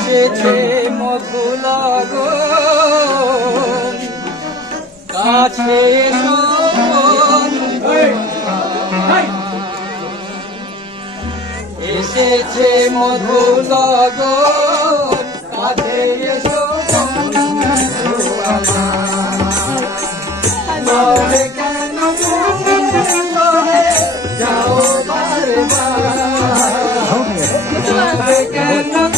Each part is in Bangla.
এসেছে মধুল কাছে এসেছে মধুল গো I'm not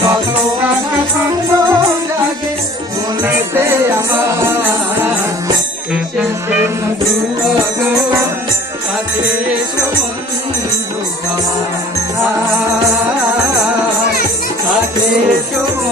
কত আনন্দ লাগে মনেতে আমার এসেছে দুর্গ কাছে সমন্ধ কাছে সমন্ধ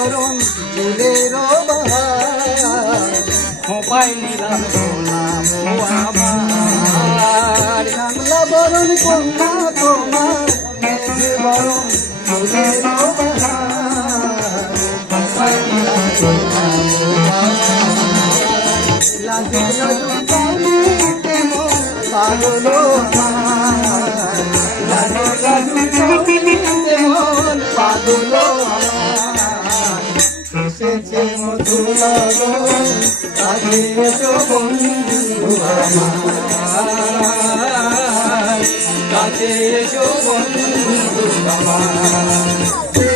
চরণ ফুলের খোপায় নিলাম গোলাম আমার। কামলা বরণ কন্যা তোমার বরণ ফুলের আগে এসো বন্ধু আমার কাছে এসো বন্ধু আমার।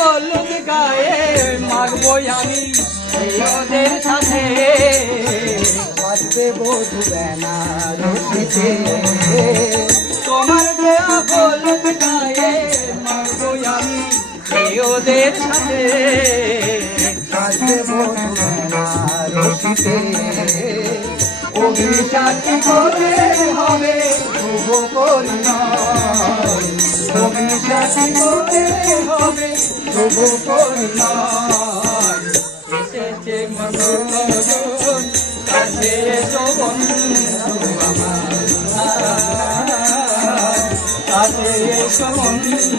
হলুদ গায়ে মাখবো আমি ওদের সাথে। বাজবে বধু বেনারসিতে। তোমার দেওয়া হলুদ গায়ে মাখবো আমি ওদের সাথে। বাজবে বধু বেনারসিতে। অভিশাপি করে হবে? শুভ পরিণয় অভিশাপি করে হবে শুভ পরিণয় এসেছে মনোরঞ্জন কাছে বন্ধু আমার কাছে বন্ধু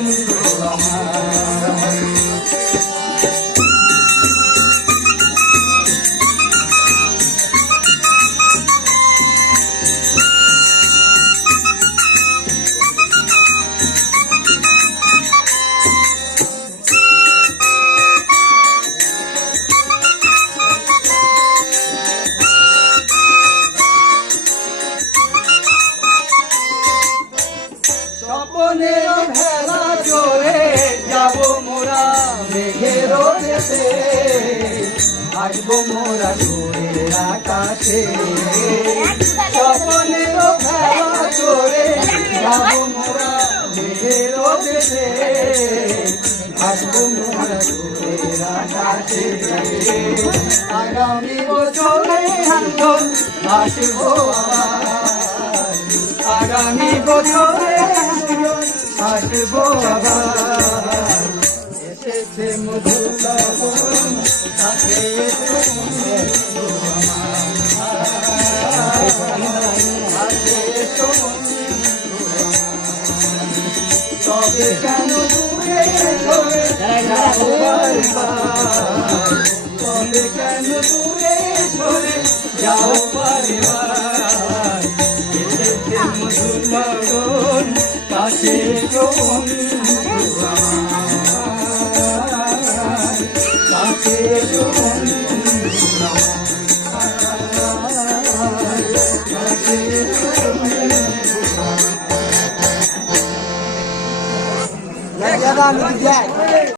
আসব মোরা সুরের আকাশে স্বপনের ভেলা চড়ে যাব মোরা মেঘের দেশে আসব মোরা সুরের আকাশে। আগামী বছরে আন্দোলন আসব আগামী বছরে আসব আবার। এসেছে মধু লগন সাথে এসো বন্ধু আমার। সাথে এসো বন্ধু আমার। তবে কেন দূরে যাও? মধুর কাছে আমার।